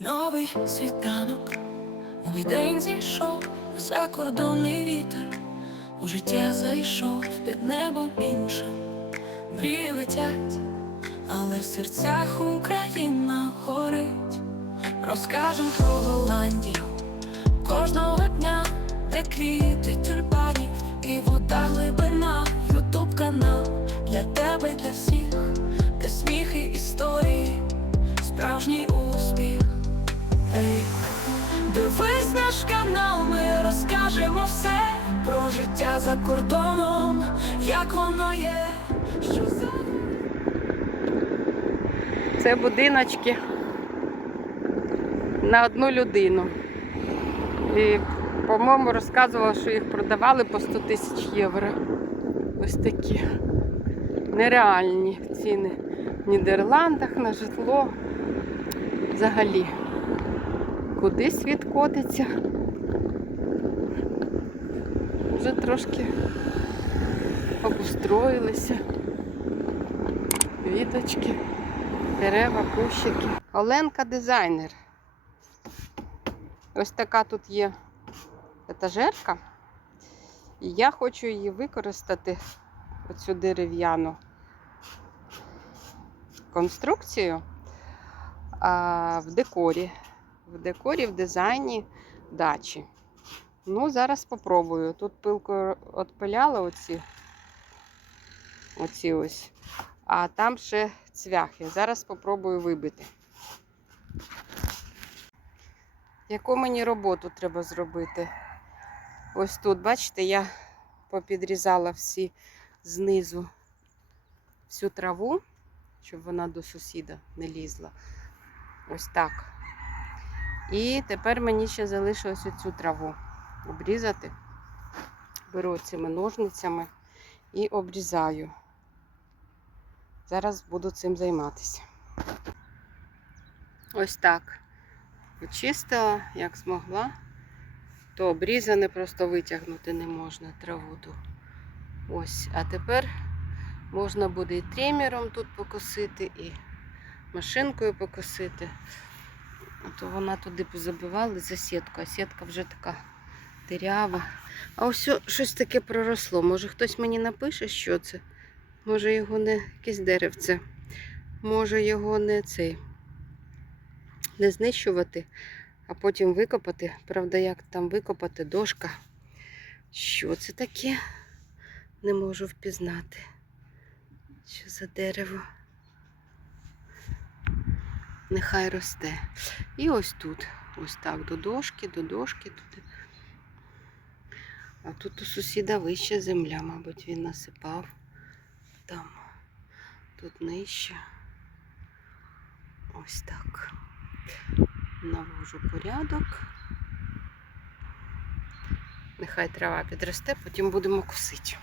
Новий світанок, новий день зійшов, закордонний вітер, у життя зайшов під небом іншим. Мрії летять, але в серцях Україна горить. Розкажем про Голландію кожного дня, де квіти тюльпанів і вода глибина, Ютуб канал для тебе, для всіх, де сміх і історії, справжній успіх. Ей, дивись наш канал, ми розкажемо все про життя за кордоном, як воно є, що за. Це будиночки на одну людину. І, по-моєму, розказувала, що їх продавали по 100 тисяч євро. Ось такі нереальні ціни в Нідерландах на житло. Взагалі. Куди світ котиться? Вже трошки обустроїлися. Віточки дерева, кущики. Оленка дизайнер. Ось така тут є етажерка. І я хочу її використати, оцю дерев'яну конструкцію а, в декорі. В декорі, в дизайні дачі. Ну, зараз спробую. Тут пилкою отпиляла оці, оці ось а там ще цвяхи. Зараз спробую вибити. Яку мені роботу треба зробити? Ось тут, бачите, я попідрізала всі знизу всю траву, щоб вона до сусіда не лізла. Ось так. І тепер мені ще залишилось оцю траву обрізати. Беру цими ножницями і обрізаю. Зараз буду цим займатися. Ось так. Очистила, як змогла, то обрізане просто витягнути не можна траву. Ось, а тепер можна буде і тримером тут покосити, і машинкою покосити. То вона туди позабивали за сітку, а сітка вже така дирява. А ось щось таке проросло. Може хтось мені напише, що це? Може його не якесь деревце. Може його не цей не знищувати, а потім викопати. Правда, як там викопати дошка. Що це таке? Не можу впізнати. Що за дерево? Нехай росте. І ось тут. Ось так, до дошки, до дошки туди. А тут у сусіда вища земля, мабуть, він насипав там, тут нижче. Ось так. Навожу порядок. Нехай трава підросте, потім будемо косити.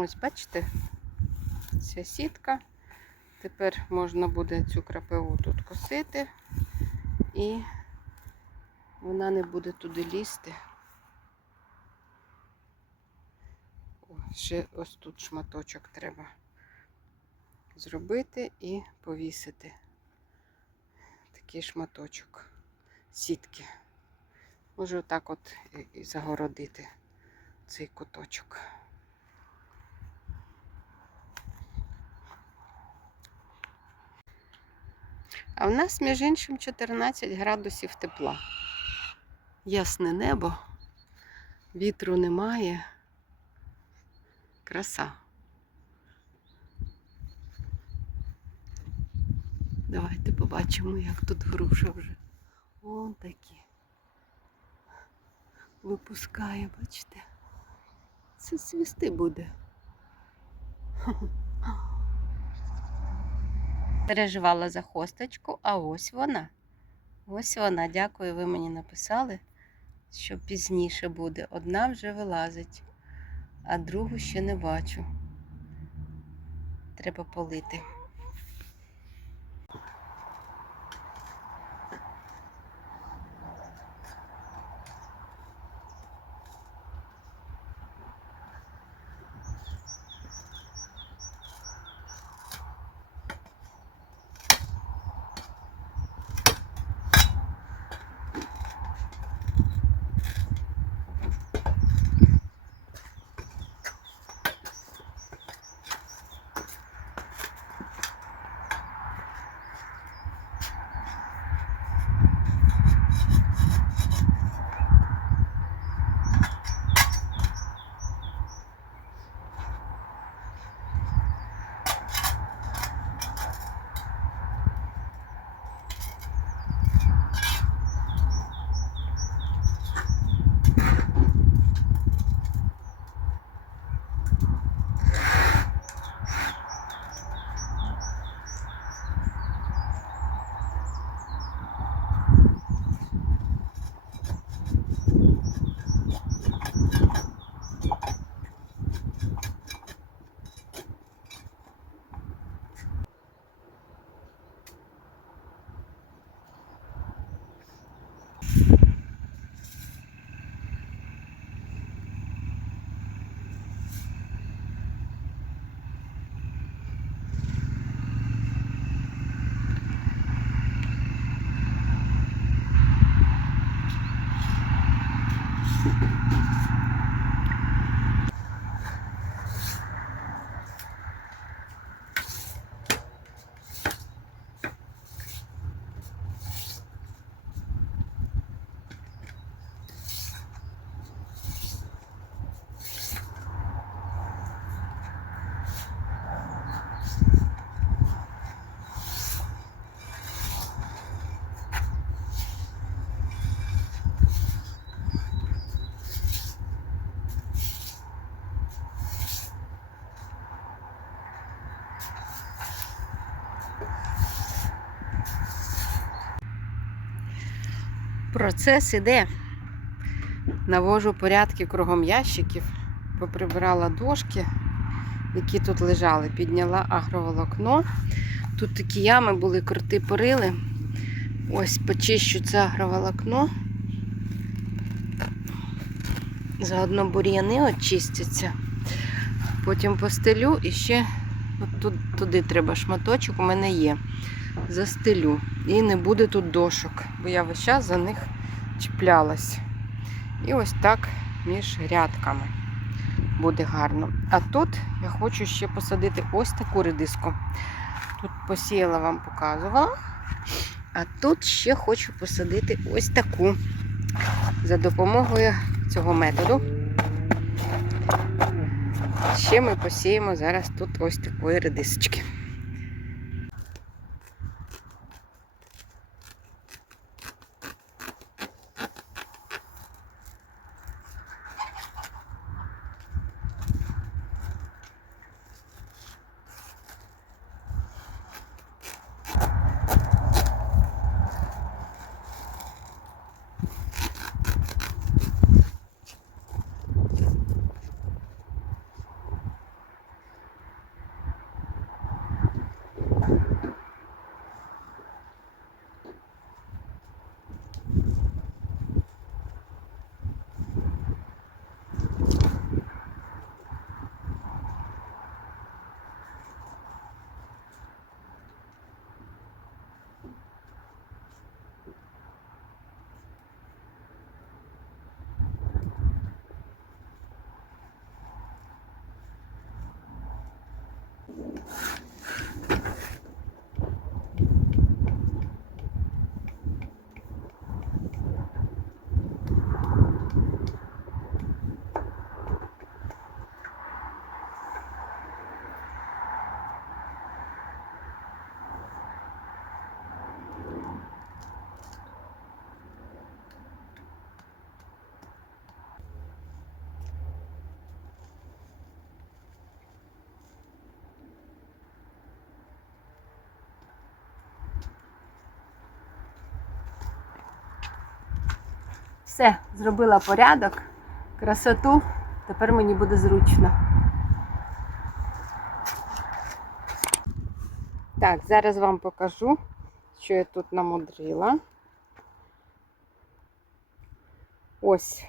Ось, бачите, ця сітка. Тепер можна буде цю крапиву тут косити і вона не буде туди лізти. О, ще ось тут шматочок треба зробити і повісити такий шматочок сітки. Можу отак от і загородити цей куточок. А в нас, між іншим, 14 градусів тепла. Ясне небо, вітру немає. Краса. Давайте побачимо, як тут груша вже. Вон такі. Випускає, бачите? Це свісти буде. Переживала за хосточку, а ось вона. Ось вона. Дякую, ви мені написали, що пізніше буде. Одна вже вилазить, а другу ще не бачу. Треба полити. Процес іде. Навожу порядки кругом ящиків, поприбирала дошки, які тут лежали, підняла агроволокно. Тут такі ями були, крути порили. Ось почищу це агроволокно. Заодно бур'яни очистяться. Потім постелю і ще от туди треба шматочок, у мене є. Застелю. І не буде тут дошок, бо я весь час за них чіплялась. І ось так між рядками буде гарно. А тут я хочу ще посадити ось таку редиску. Тут посіяла вам показувала. А тут ще хочу посадити ось таку за допомогою цього методу. Ще ми посіємо зараз тут ось такої редисочки. Все, зробила порядок, красоту. Тепер мені буде зручно. Так, зараз вам покажу, що я тут намудрила. Ось,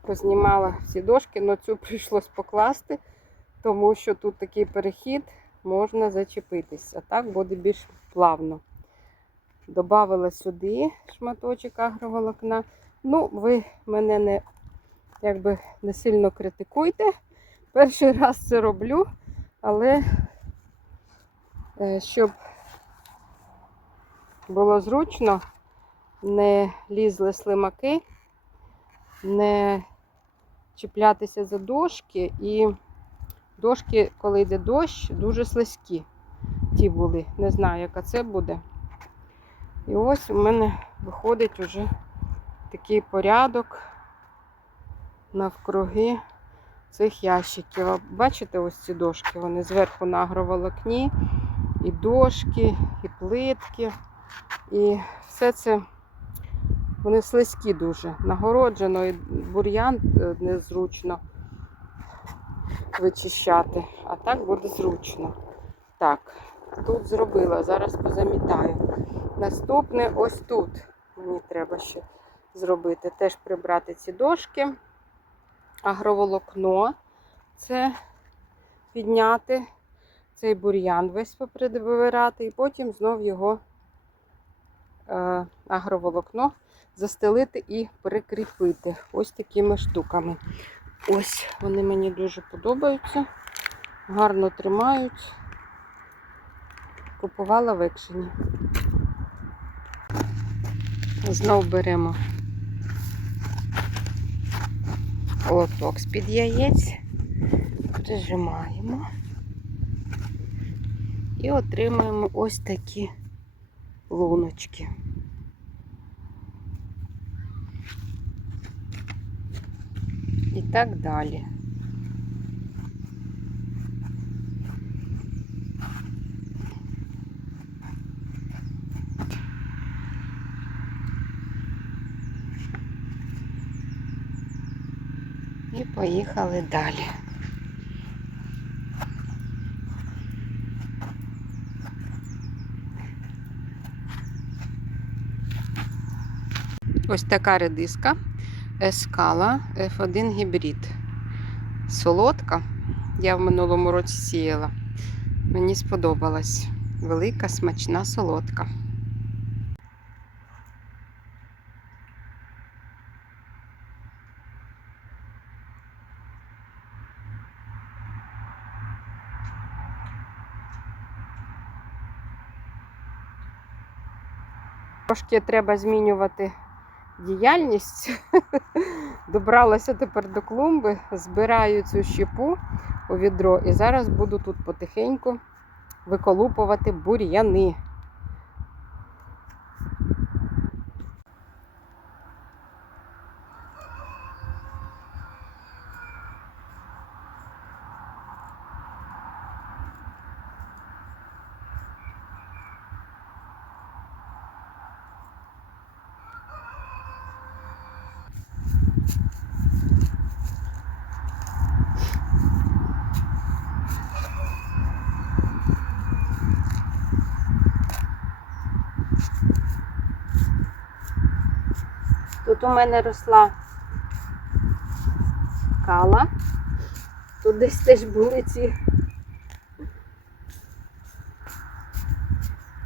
познімала всі дошки, але цю прийшлось покласти, тому що тут такий перехід можна зачепитись, а так буде більш плавно. Добавила сюди шматочок агроволокна. Ну, ви мене не, якби, не сильно критикуйте. Перший раз це роблю, але е, щоб було зручно, не лізли слимаки, не чіплятися за дошки. І дошки, коли йде дощ, дуже слизькі ті були. Не знаю, яка це буде. І ось у мене виходить уже такий порядок навкруги цих ящиків. Бачите, ось ці дошки? Вони зверху на агроволокні, і дошки, і плитки. І все це вони слизькі дуже. Нагороджено і бур'ян е, незручно вичищати, а так буде зручно. Так, тут зробила, зараз позамітаю. Наступне ось тут. Мені треба ще зробити. Теж прибрати ці дошки, агроволокно це підняти, цей бур'ян весь поприбирати, і потім знов його е, агроволокно застелити і прикріпити ось такими штуками. Ось вони мені дуже подобаються, гарно тримають. Купувала в екшені. Знов беремо лоток з-під яєць, прижимаємо і отримуємо ось такі луночки. І так далі. Поїхали далі. Ось така редиска Ескала F1 гібрид. Солодка. Я в минулому році сіяла. Мені сподобалась. Велика, смачна, солодка. Трошки треба змінювати діяльність. Добралася тепер до клумби, збираю цю щепу у відро і зараз буду тут потихеньку виколупувати бур'яни. Тут у мене росла кала. Тут десь теж були ці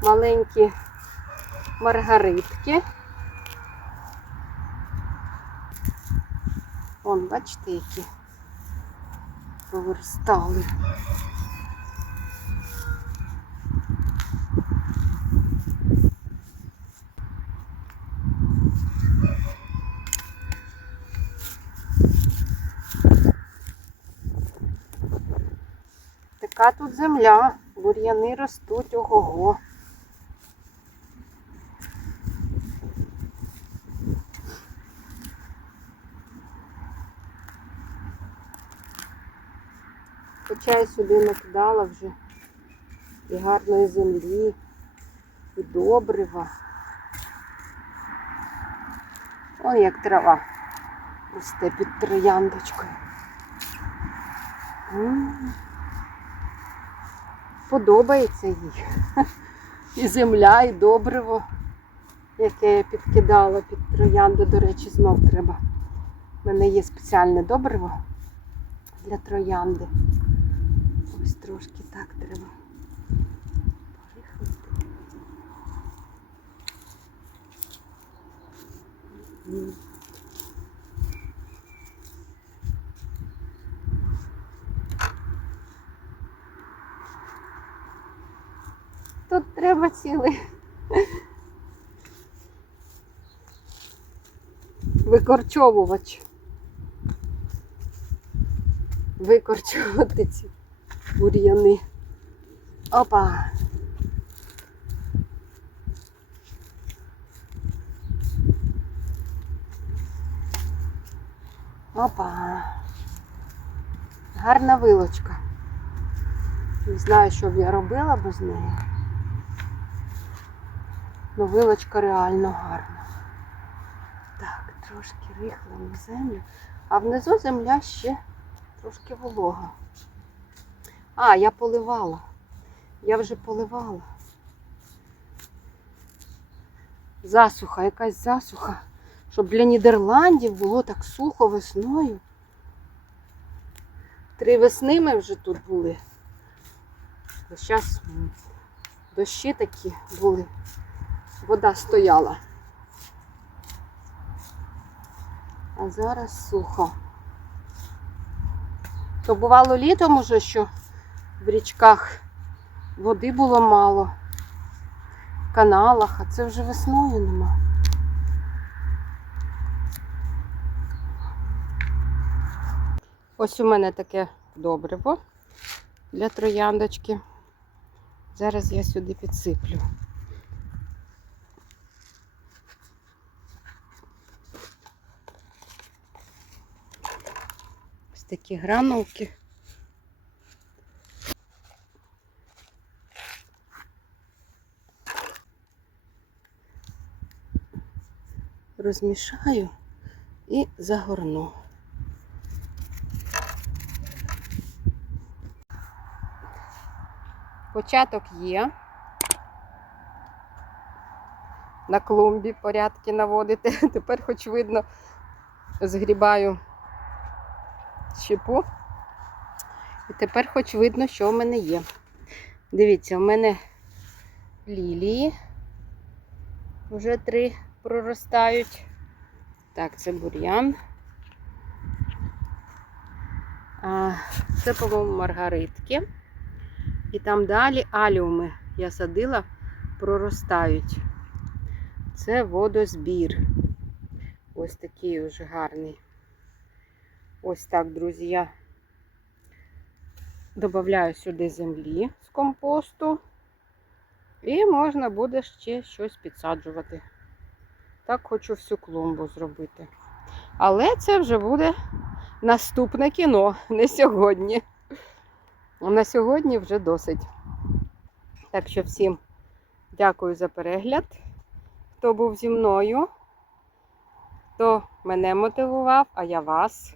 маленькі маргаритки. Вон, бачите, які повиростали. Така тут земля, бур'яни ростуть ого-го. Хоча я сюди накидала вже і гарної землі, і добрива. Ой, як трава росте під трояндочкою. М. Подобається їй. І земля, і добриво, яке я підкидала під троянду. До речі, знов треба. У мене є спеціальне добриво для троянди. Ось трошки так треба. порихлити. М. Треба цілий. Викорчовувач. Викорчувати ці бур'яни. Опа. Опа. Гарна вилочка. Не знаю, що б я робила без неї. Ну, вилочка реально гарна. Так, трошки рихлимо землю. А внизу земля ще трошки волога. А, я поливала. Я вже поливала. Засуха, якась засуха. Щоб для Нідерландів було так сухо весною. Три весни ми вже тут були. Зараз дощі такі були. Вода стояла. А зараз сухо. То бувало літом уже, що в річках води було мало, в каналах, а це вже весною нема. Ось у мене таке добриво для трояндочки. Зараз я сюди підсиплю. такі гранулки. Розмішаю і загорну. Початок є. На клумбі порядки наводити. Тепер, хоч видно, згрібаю щепу. І тепер хоч видно, що в мене є. Дивіться, в мене лілії. Вже три проростають. Так, це бур'ян. Це, по-моєму, маргаритки. І там далі аліуми я садила, проростають. Це водозбір. Ось такий уже гарний. Ось так, друзі, я додаю сюди землі з компосту. І можна буде ще щось підсаджувати. Так хочу всю клумбу зробити. Але це вже буде наступне кіно, не сьогодні. На сьогодні вже досить. Так що всім дякую за перегляд, хто був зі мною, хто мене мотивував, а я вас.